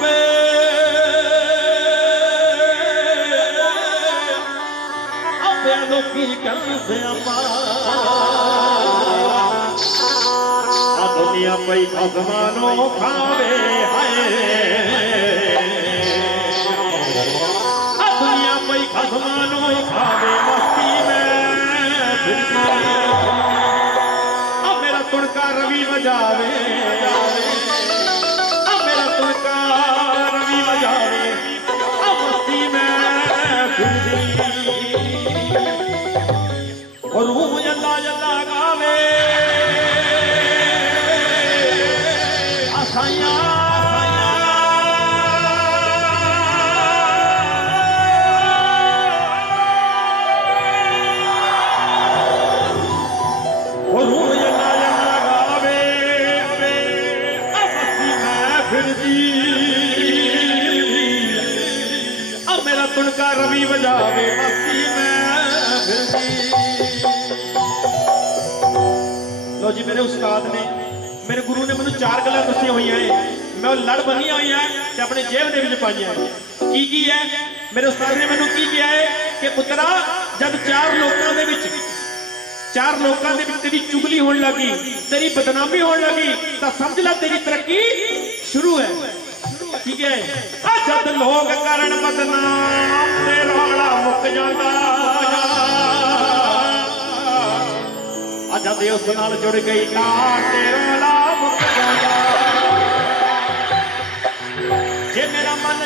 पे अब की कर से दुनिया पई खसमानो खावे दुनिया पई खसमानो खावे मस्ती में अब मेरा तुड़का रवि बजावे अब मेरा तुड़का रवि बजावे अब मस्ती में और रूह जल्ला जल्ला गावे आसाइया और रूह जल्ला जल्ला गावे अब मस्ती में फिरदी अब मेरा तुड़का रवि बजावे मस्ती में फिरदी। लो जी मेरे उस्ताद ने मेरे गुरु ने मैंने चार गल्लां दस्सियां होईयां है मैं लड़ बन्नियां होईयां ते अपने जेब दे विच पाईयां की है मेरे उस्ताद ने मैंने की किया है कि पुत्रा जब चार लोकां दे विच तेरी चुगली होने लगी तेरी बदनामी होने लगी तो समझ ला तेरी तरक्की शुरू है ठीक है। जब लोग करन बदनाम ते रौला मुक जांदा जब उस नाल जुड़ गई नार ते रौला मुक जांदा जे मेरा मन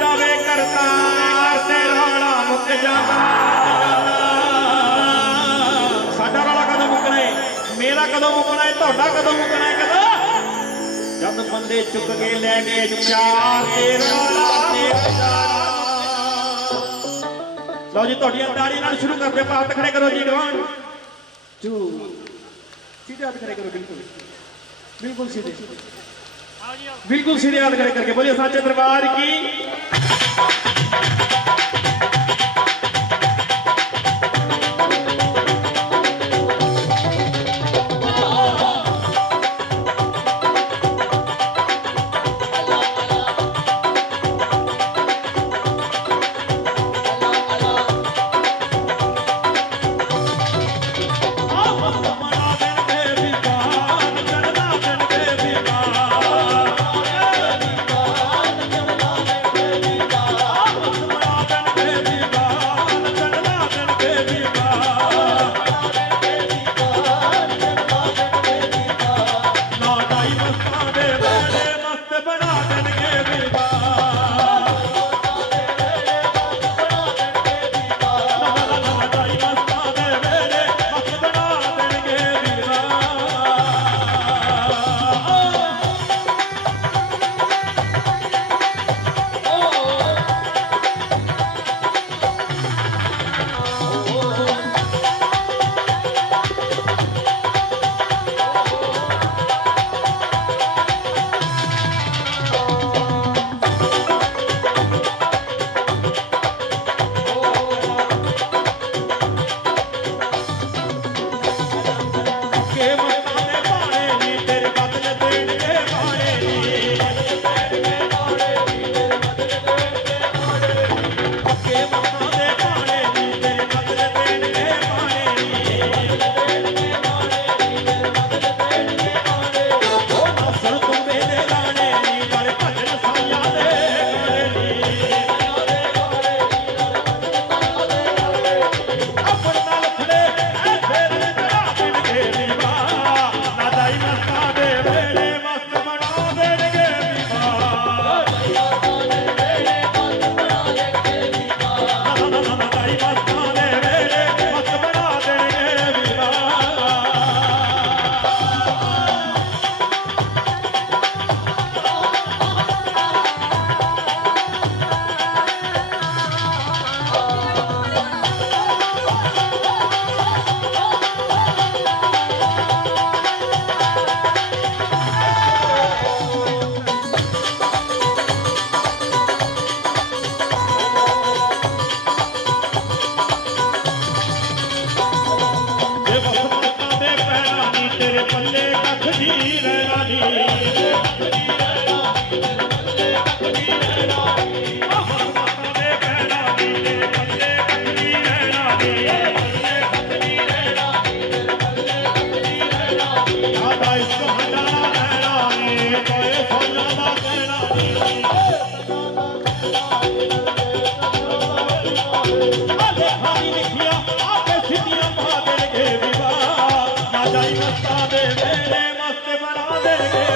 जावे करतार ते रौला मुक जांदा साडा रौला कदों मुकना है मेरा कदों मुकना है तुहाडा कदों मुकना है कदों जब बंदे चुक के ले गए चार ते रौला मुक जांदा। लो जी तुहाडियां ताड़ियां नाल शुरू करते हैं हाथ खड़े करो जी 1 2 सीधे हाथ खड़े करो बिल्कुल सीधे हाथ खड़े करके बोलिए साचे दरबार की। साडा इश्क हंडाना रहना नी कोई सोना दा कहना नी आले खानी लिखिया आपे सिद्धियां पा देंगे विवाह ना जाई मस्ता दे मेरे मस्त बना देंगे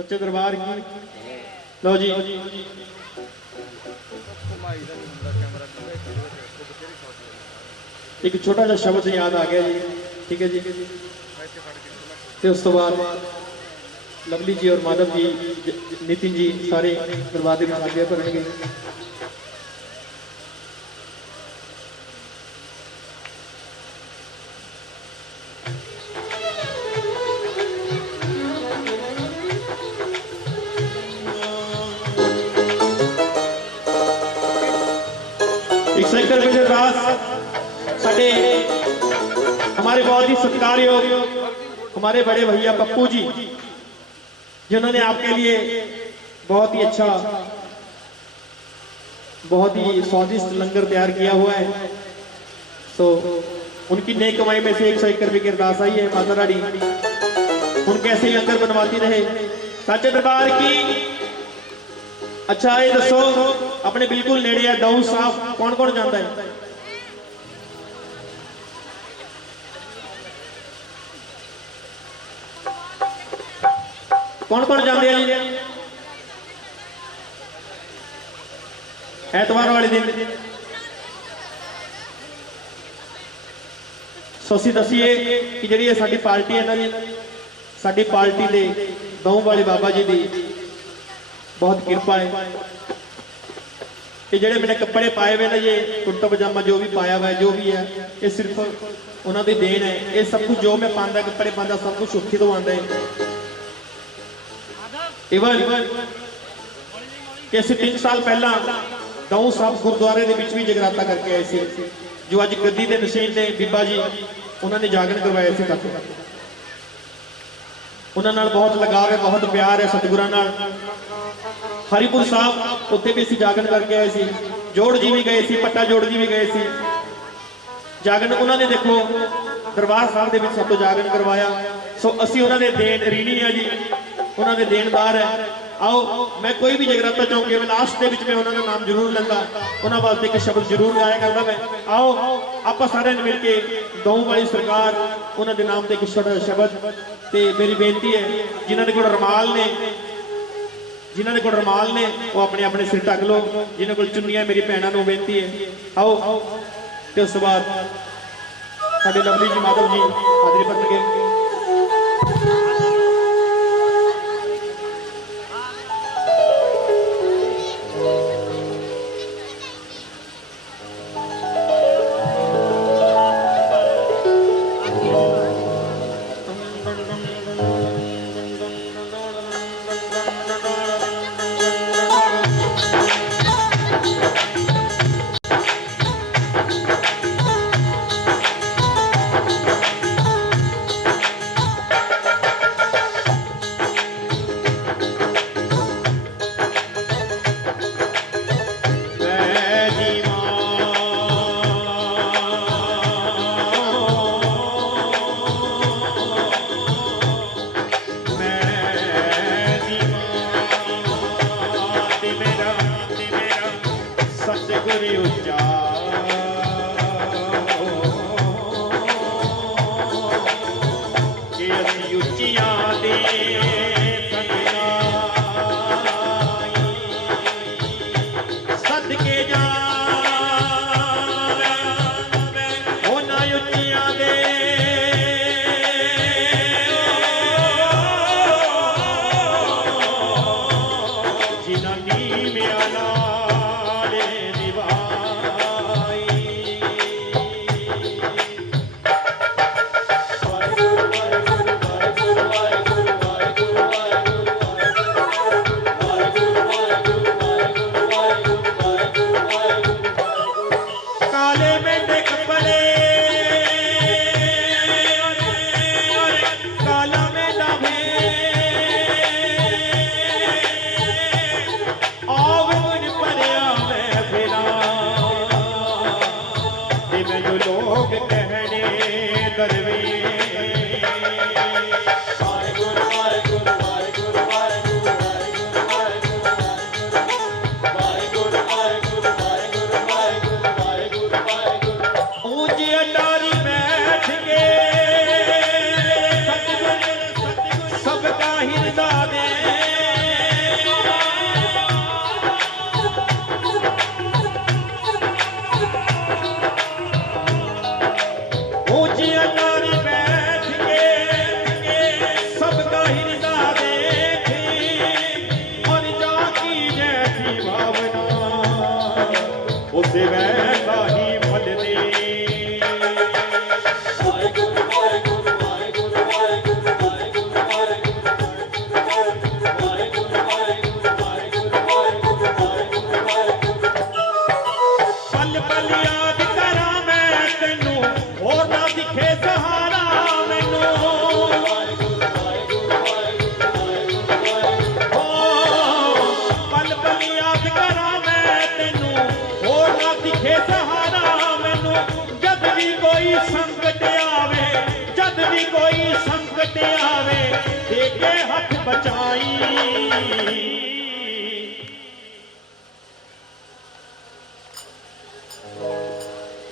सच्चे दरबार की लो जी एक छोटा सा शब्द याद आ गया जी ठीक है जी तो उस तो बाद लवली जी और माधव जी नितिन जी सारे दरबार के आगे भरेंगे हमारे बहुत ही सत्कारयोग हमारे बड़े भैया पप्पू जी जिन्होंने आपके लिए बहुत ही अच्छा बहुत ही स्वादिष्ट लंगर तैयार किया हुआ है तो उनकी नेक कमाई में से 101 रुपये की अरदास आई है माता रानी उनके ऐसे ही लंगर बनवाती रहे सच्चे दरबार की। अच्छा ये दसो अपने बिल्कुल नेड़े है दाऊ साहब कौन कौन जानता है कौन कौन जाते हैं ऐतवार वाले दिन सोसी दसीए कि जी साडी पार्टी है ना जी साडी पार्टी दे दाऊ वाले बाबा जी की बहुत कृपा है कि जेडे मैंने कपड़े पाए हुए ना ये कुर्ता पजामा जो भी पाया हुआ है जो भी है ये सिर्फ उन्होंने देन है ये सब कुछ जो मैं पाता कपड़े पाता सब कुछ उत्थे तो आता है इवन कि असं 3 साल पहला दाऊ साहब गुरुद्वारे के भी जगराता करके आए थे जो अज गद्दी के नसीब ने बीबा जी उन्होंने जागरण करवाया सी तक उन्होंने बहुत लगाव है, बहुत प्यार है सतगुरां नाल। हरिपुर साहब उत्थे भी असीं जागरण करके आए सी, जोड़ जी भी गए सी, पट्टा जोड़ जी भी गए सी। जागरण उन्होंने देखो दरबार साहब दे विच सब तो जागरण करवाया। सो असीं उन्होंने देन ऋणी है जी, उन्होंने देनदार है। आओ मैं कोई भी जगराता चौंके में लास्ट के मैं उन्होंने नाम जरूर लेंदा, उन्होंने वास्ते एक शब्द जरूर गाया करता मैं। आओ आप सारे मिल के दौं वाली सरकार उन्होंने नाम से एक शब्द ते मेरी बेनती है जिन्होंने कोल रमाल ने, जिन्होंने कोल रमाल ने वो अपने अपने सिर ढक लो, जिन्होंने कोल चुन्नियां मेरी भैनों को बेनती है। आओ तो उस बाद साडे लवली जी माधव जी हाजरी भरनगे।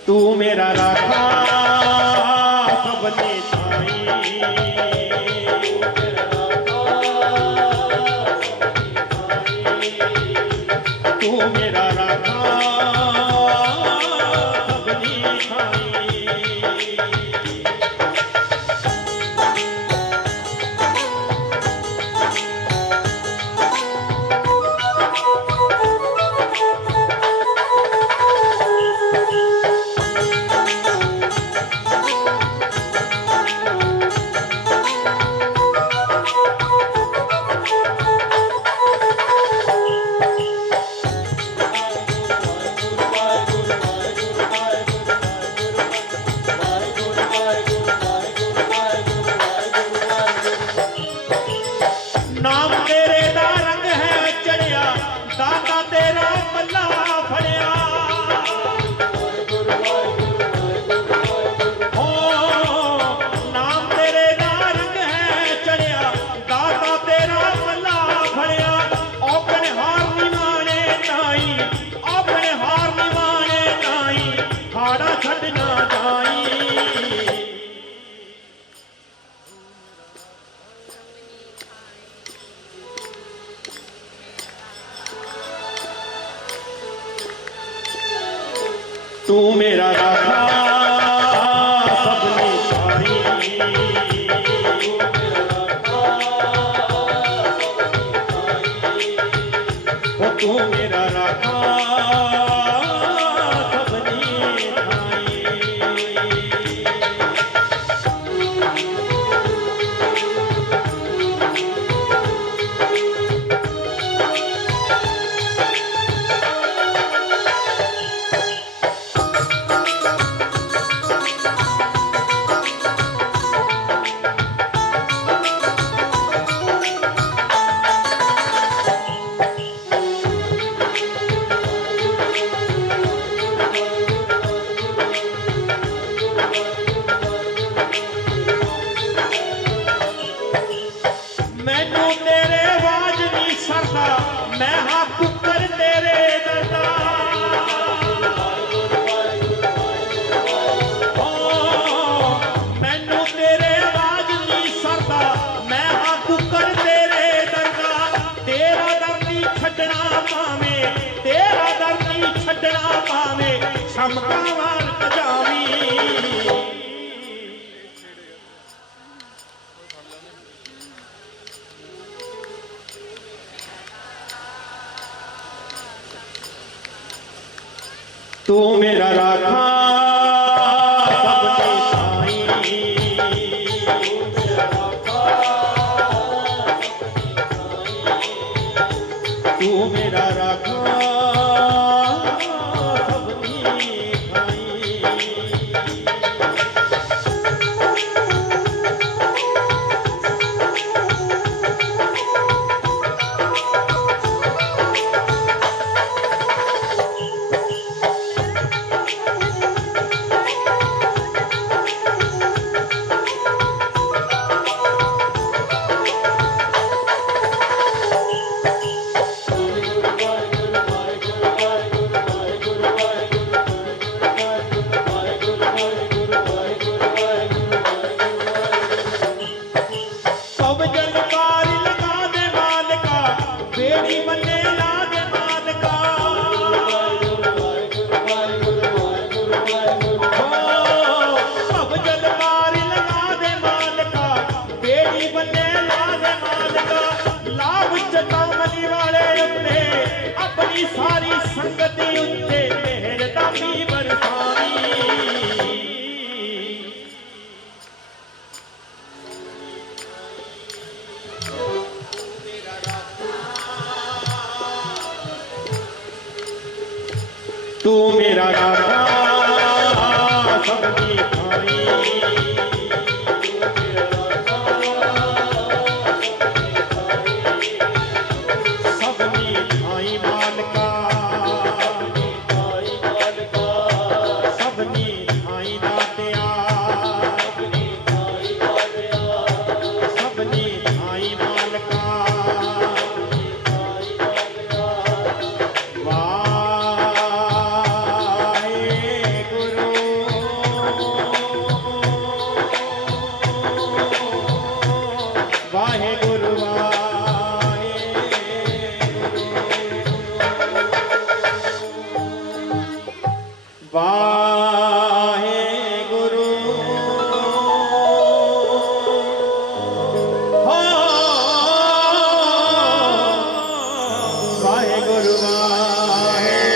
तू मेरा राखा सबने छाई, तू मेरा राखा सबने छाई। तू मेरा राखा सबनी साई ओ तू मेरा राखा सबनी साई मैनू तेरे आवाज नहीं सरदा मैं हाँ कुकर तेरे दरदा मैनू तेरे आवाज नहीं सरदा मैं हाँ कुकर तेरे दरदा तेरा दर नहीं छड्डना पावे तेरा दर नहीं छड्डना पावे शमका वाल कजावी तू मेरा राखा सबनी साई तू मेरा राखा सबनी साई सब जनकारी लगा दे मालिका बेड़ी बन्ने ला दे मालिका सब जनकारी लगा दे मालिका बेड़ी बन्ने ला दे मालिका लाभ चटामली वाले उत्ते अपनी सारी संगति उत्ते मेहर दा मी बरसानी तू मेरा राखा सबनी साई सबनी साई मालका सबनी साई दातिया सबनी साई मालका वाहेगुरु वाहेगुरु हो वाहेगुरु वाहेगुरु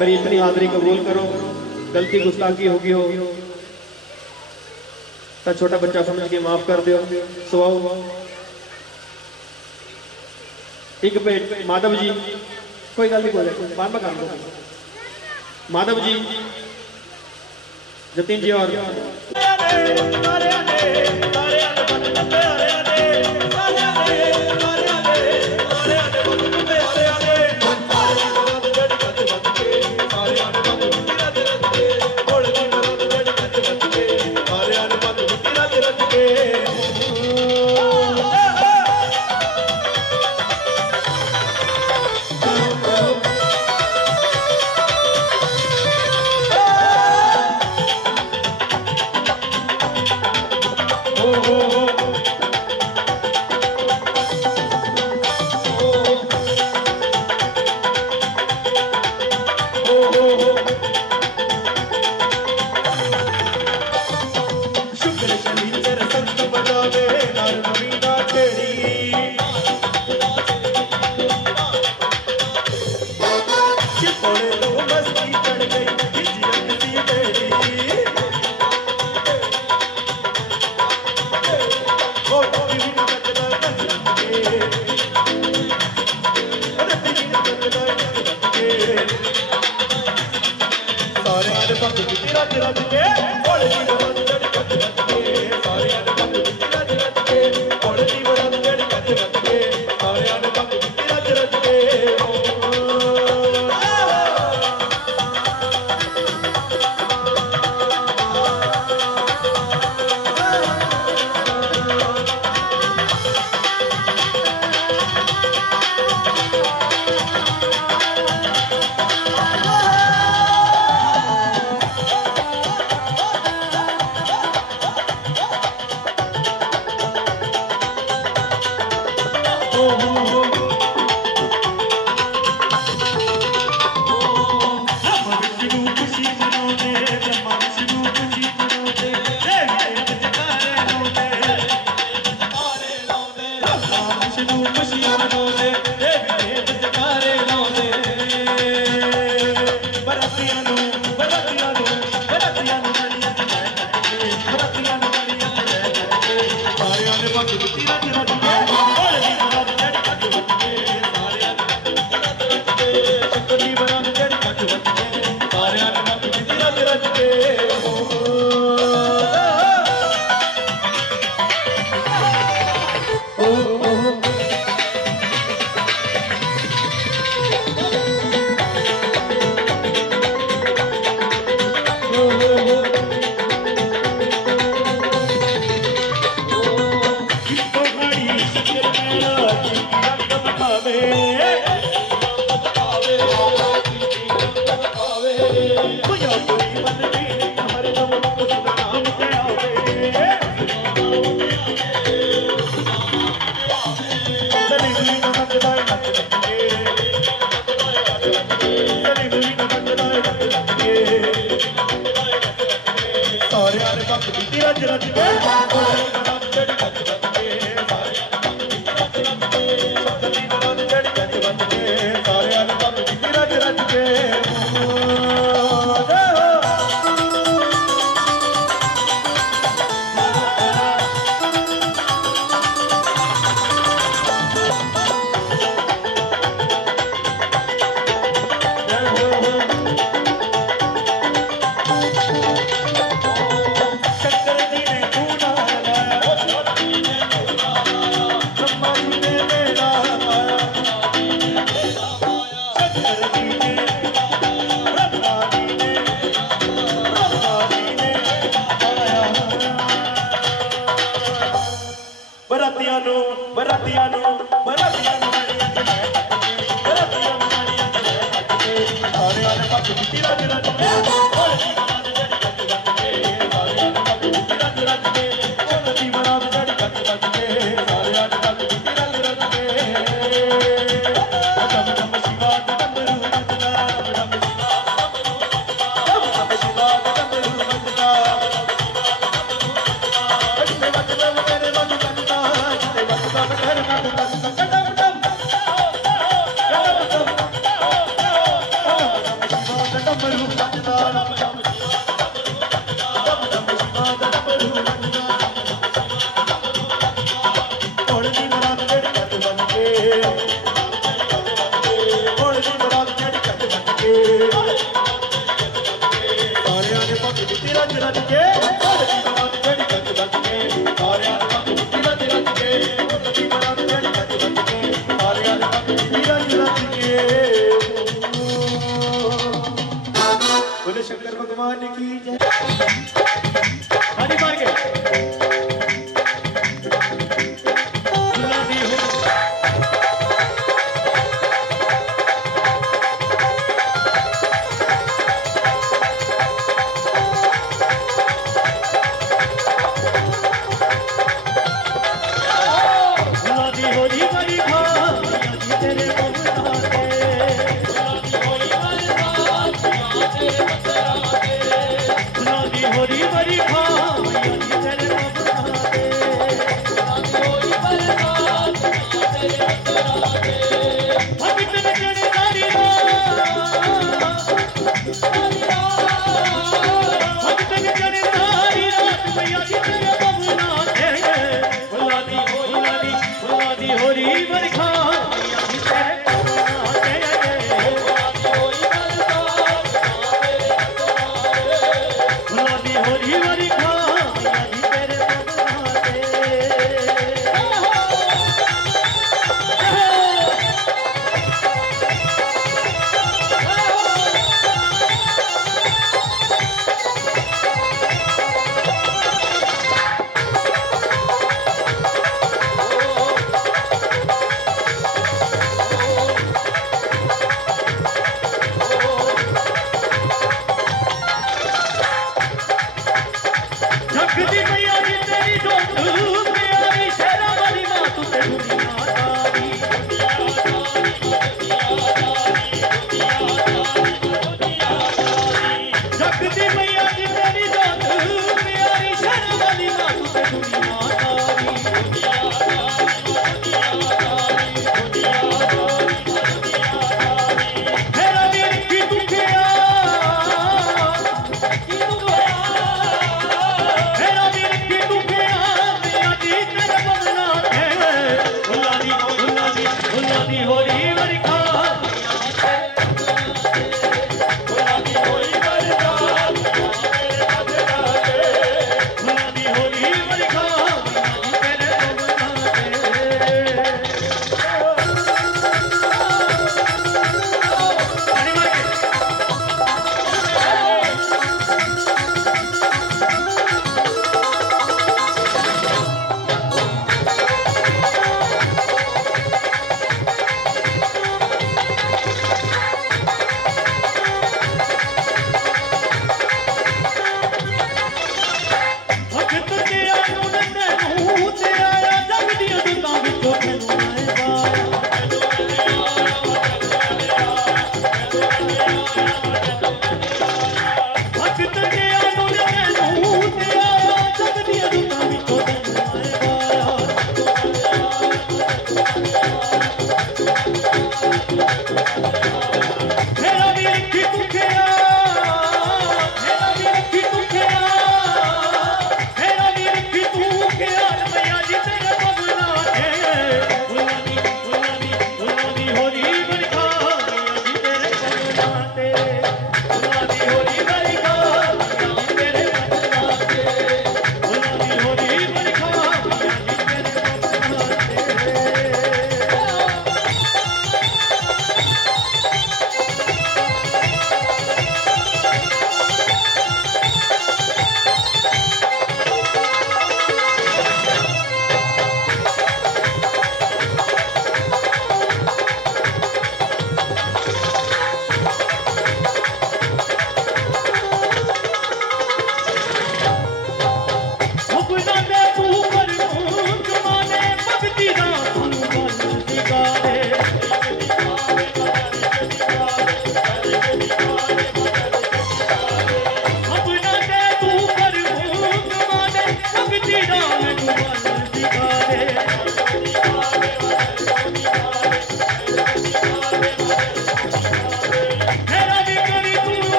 मेरी इतनी हाजिरी कबूल करो गलती गुस्ताखी होगी हो तो छोटा बच्चा समझ के माफ कर दो सुवाओ एक पेट माधव जी कोई गल नहीं बोले बार बार कर दो माधव जी जतिन जी और शुक्र शनीचर संत बजावे नर नवीना छेड़ी चितौड़े तो मस्ती चढ़ गई हिजरत सी बेड़ी ओ टीवी न बजदा रंग रंग के रत्ती न बजदा रंग रंग के सारे आले पग बिती रज रज के ओले दी बरत जड़ कट कट के सारे आले पग बिती रज रज के ओले दी बरत जड़ कट कट के सारे आले पग बिती रज रज के ब्रह्मा विष्णु खुशी मनाउने ब्रह्मा विष्णु खुशी मनाउने देवी देव जयकारे लाउने ब्रह्मा विष्णु खुशी मनाउने देवी देव जयकारे लाउने बरतियां नू बड़ियां मणियां ते मैं करके बरतियां नू मणियां ते मैं करके सारियां ने पग बिती रज रज के ओले दी बरात जड़ कट वट के सारियां ने शुक्र दी बरात जड़ कट वट के सारियां ने पग बिती रज रज के कितो घड़ी शक्कर मेरा की रंग बखावे भुजा पूरी मन की हर दम तुझ नाम ते आवे सनी हुई न नचदा नच नच के सनी हुई न नचदा नच नच के सारे आले पग बिती रज रज के ओले दी बरात जड़ कट कट के सारे आले पग बिती रज जड़ कट कट के सारे आले पग बिती रज रज के शंकर जी ने खूना लाया ब्रह्मा जी ने मेरा लाया शंकर जी ने ब्रह्मा जी ने आया बरातियां नू मणियां ते मैं करके बरातियां नू मणियां ते मैं करके सारे आले पग बिती रज रज के ओले दी बरात जड़ कट कट के सारे आले पग बिती रज रज के ओले दी बरात जड़ कट कट के सारे आले पग बिती रज रज के डम डम शिवा डमरू बजदा डम डम शिवा डमरू बजदा बजते बजते मेरे मन कंदा बजते बजते मेरे मन कंदा डम डम डमरू बजदा डम डम शिवा डमरू बजदा ओले दी बरात जड़ कट बन के ओले दी बरात जड़ कट बन के सारे आले पग बिती रज रज के ओले दी बरात जड़ कट बन के सारे आले पग बिती रज रज के ओले दी बरात जड़ कट बन के सारे आले पग बिती रज रज के बोले शंकर भगवान की जय हाजी मार के गुलाबी हो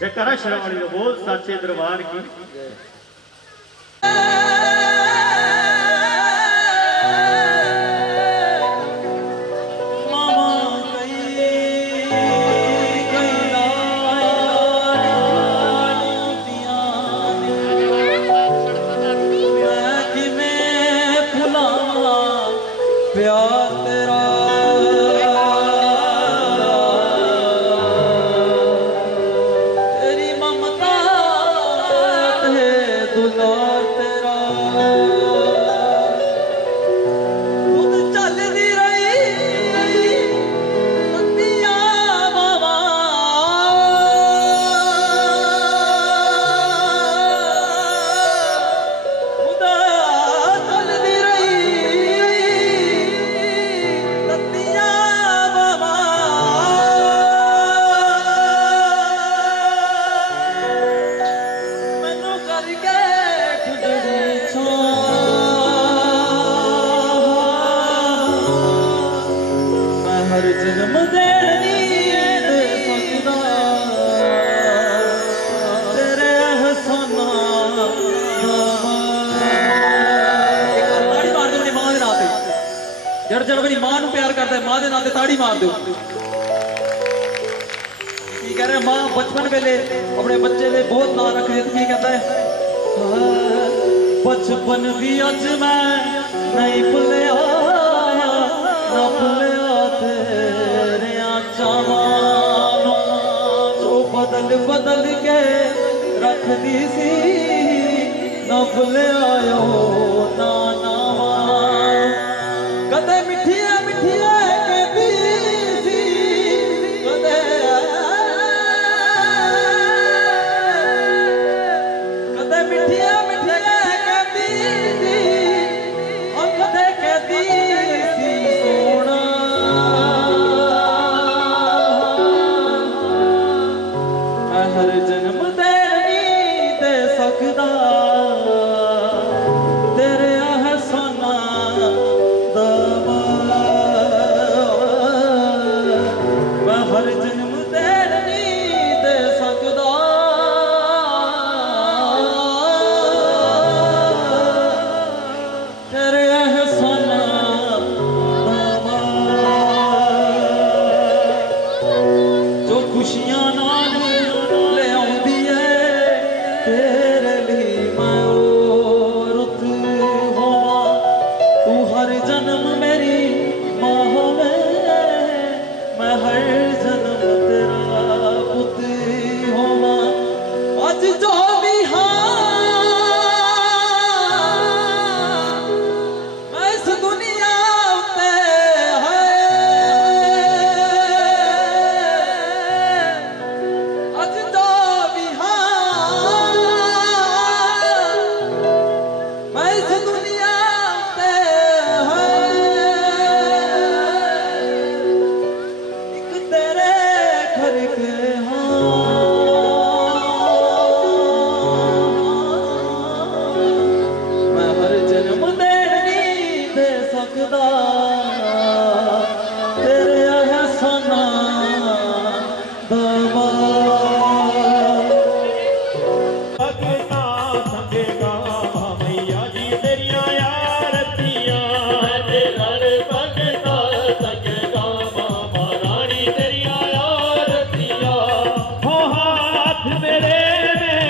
जयकारा शर्मानी लो बोल साचे दरबार की। प्यार तेरा तेरी ममता है दुलार तेरा खुद चलती रही नदियां बाबा खुद चलती हर जन्म देनी दे सकदा तेरे एहसाना एक ताड़ी मार दो अपनी मां दे नाते जड़ जड़ अपनी मां नूं प्यार करदा है मां दे नाते ताड़ी मार दो की कह रहे मां बचपन वेले अपने बच्चे दे बहुत नाम रखदी ते की कहंदा है बचपन भी अज मैं नहीं भुलिया ना भुलिया तेरे चावां जो बदल बदल के रख दी सी ना भुलिया ना नावां कदे मिठिया मिठिया कहती सी कदे कदे मिठिया मिठिया कहती सी और कदे कहती सी सोना मैं हर जन्म देनी दे सकदा तेरे एहसाना दवा मैं हर जन्म देनी दे सकदा तेरे एहसाना दवा जो खुशियां नाल ले आउंदी है तेरे लिए मैं ओ रुत होवां तू हर जन्म मेरी मां होवे मैं हर जन्म तेरा पुत होवां अज जो भी हां मैं इस दुनिया उत्ते है अज जो भी हां मैं इस दुनिया उत्ते है एक तेरे घर के मैं हर जन्म देनी दे सकदा तेरे एहसाना दवा भगता संगेगा मैया जी तेरिया यारतियां तेरा भगता संगेगा मामा रानी तेरिया यारतियां हो हाथ मेरे में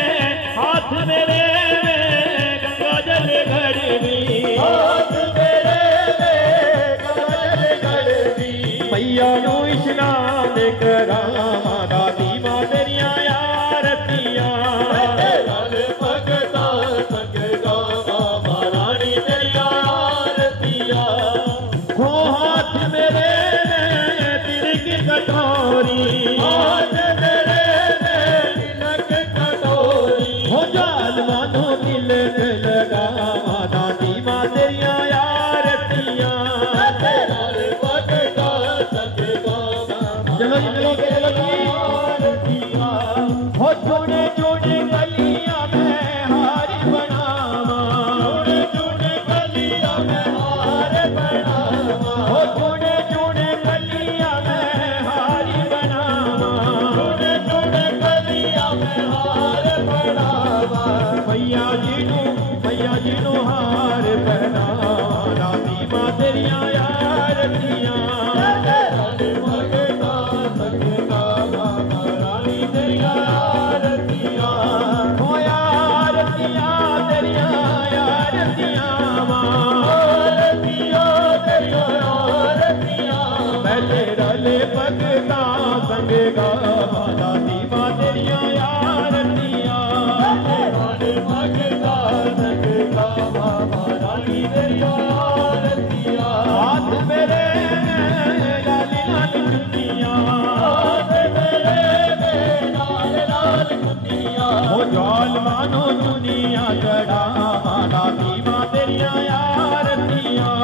गंगा जल घड़वी हाथ मेरे में गंगा जल घड़वी मैया नु इशनान करावां दादी मां तेरिया यारतियां भगता संगेगा मामा रानी तेरिया यारतियां हो हाथ मेरे में तिलक कटोरी हाथ मेरे में तिलक कटोरी हो जाल मानो तिलक लगावा दादी मां तेरिया यारतियां तेरा भगता संगेगा चलो जी चलो चलो यारतियां हो जोड़े जोड़े गलियां में हार बनावा जोड़े जोड़े गलियां में हार बनावा हो जोड़े जोड़े गलियां में हार बनावा जोड़े जोड़े गलियां में गावा दादी मां तेरिया आरतियां भगता संग गावा रानी तेरिया आरतियां हाथ मेरे लाली लाल चुन्नियां हाथ मेरे लाल लाल चुन्नियां हो जाल मानो चुनिया चढ़ावा दादी मां तेरिया आरतियां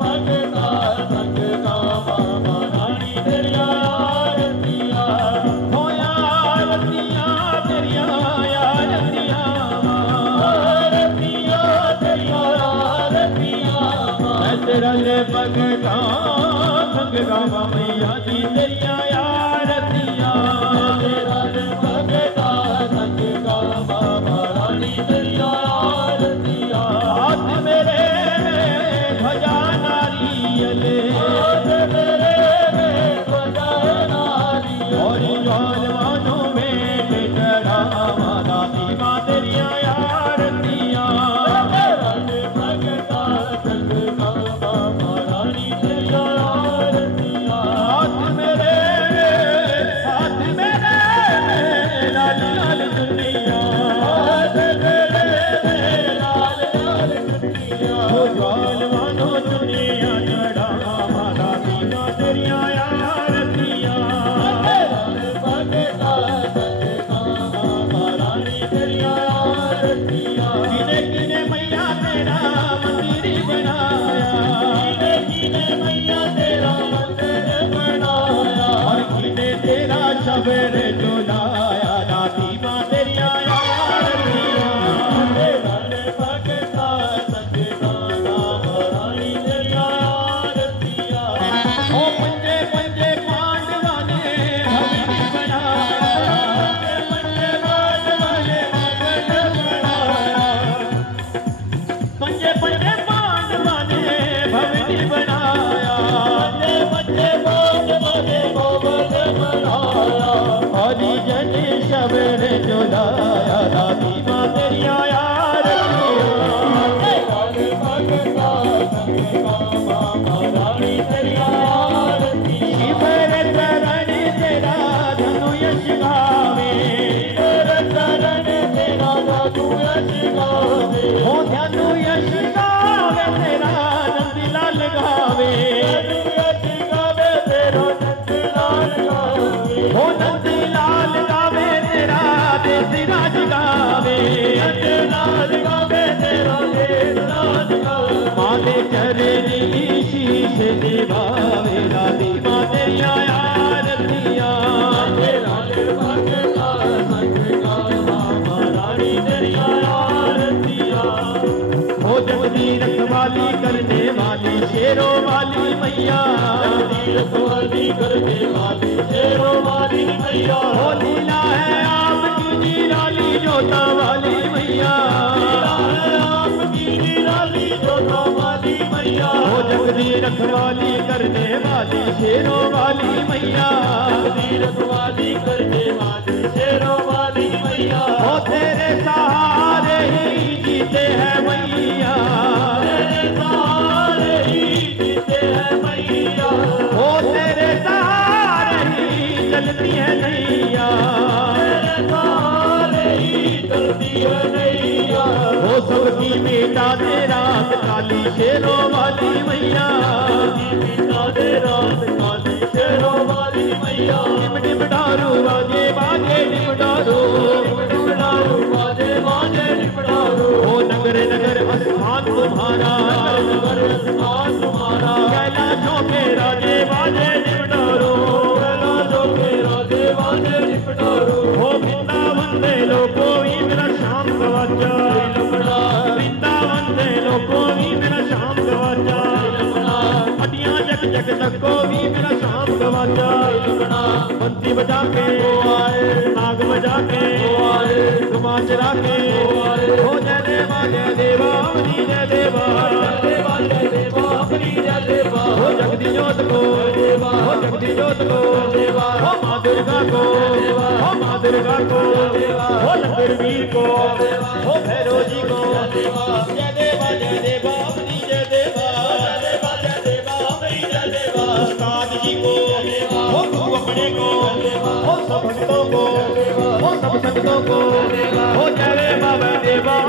भगता संग गावा रानी तेरिया आरतियां हो आरतियां तेरिया आरतियां आरतियां तेरिया आरतियां मैं तेरा ले भगता संग गावा मैया जी तेरिया आरतियां तेरा ले भगता संग गावा रानी तेरिया आरतियां हाथ मेरे भजा नारियल हाथ मेरे भजा नारियल और जवानों में चढ़ावा दादी मां तेरिया आरतियां तेरा ले भगता संग गावा रानी तेरिया आरतियां हाथ मेरे लाल लाल चुन्नियां हाथ मेरे लाल लाल चुन्नियां हो ज्वाल मानो चुन्नियां चढ़ावा दादी मां तेरिया आरतियां तेरा ले भगता संग गावा रानी तेरिया आरतियां किने किने मैया तेरा मंदिर बनाया किने मैया तेरा मंदिर बनाया और किने तेरा शबर झुलाया दादी मां तेरिया आरतियां तेरा ले भगता संग गावा रानी तेरिया आरतियां ओ पंजे पंजे पांडवा ने भवन बनाया पंजे पांडवा ने भवन बनाया पंजे पंजे पांडवा ने भवन बनाया पंजे पांडवा ने भवन बनाया हरि जन शबर झुलाया दादी मां तेरिया आरतियां तेरा ले भगता संग गावा रानी तेरिया आरतियां शिवर चरण तेरा धनु यश गावे शिवर चरण तेरा धनु यश गावे हो धनु यश गावे तेरा नंद लाल गावे धनु यश गावे तेरा नंद लाल गावे हो नंद लाल गावे तेरा देश राज गावे नंद लाल गावे तेरा देश राज गावे माते चरणी शीश निभावे दादी मां तेरिया आरतियां तेरा ले भगता संग गावा रानी तेरिया आरतियां हो जगदी रखवाली करने वाली शेरों वाली मैया जगदी रखवाली करने वाली शेरों वाली मैया हो लीला है आपकी निराली जोता वाली मैया लीला है आपकी निराली जोता वाली मैया हो जगदी रखवाली करने वाली शेरों वाली मैया जगदी रखवाली करने वाली शेरों वाली मैया हो तेरे सहारे ही जीते हैं मैया तेरे सहारे ही जीते हैं मैया हो तेरे सहारे ही चलती है नैया तेरे सहारे ही चलती है नैया हो सबकी बेटा दे रात काली शेरों वाली मैया बेटा दे रात काली शेरों वाली मैया डिम डिम डारू बाजे बाजे डिम डारू बाजे बाजे डिम डारू हो नगर नगर आसमान तुम्हारा नगर आसमान तुम्हारा कैलाशों के राजे बाजे डिम डारू कैलाशों के राजे बाजे डिम डारू हो वृंदावन दे लोगों भी मेरा शाम गवाचा वृंदावन दे लोगों भी मेरा शाम गवाचा हड्डियां जग जग तको भी मेरा शाम गवाचा बंसी बजा के आए नाग बजा के आए घुमा चला के हो जय देवा अपनी जय देवा जय देवा अपनी जय देवा हो जगदी जोत को हो जगदी जोत को हो माँ दुर्गा को हो माँ दुर्गा को हो लंगर वीर को हो भैरव जी को जय देवा अपनी जय देवा अपनी जय देवा उस्ताद जी को हो गुरु अपने अपने को, हो सब भक्तों को, हो सब संतों को, हो जय बाबा देवा।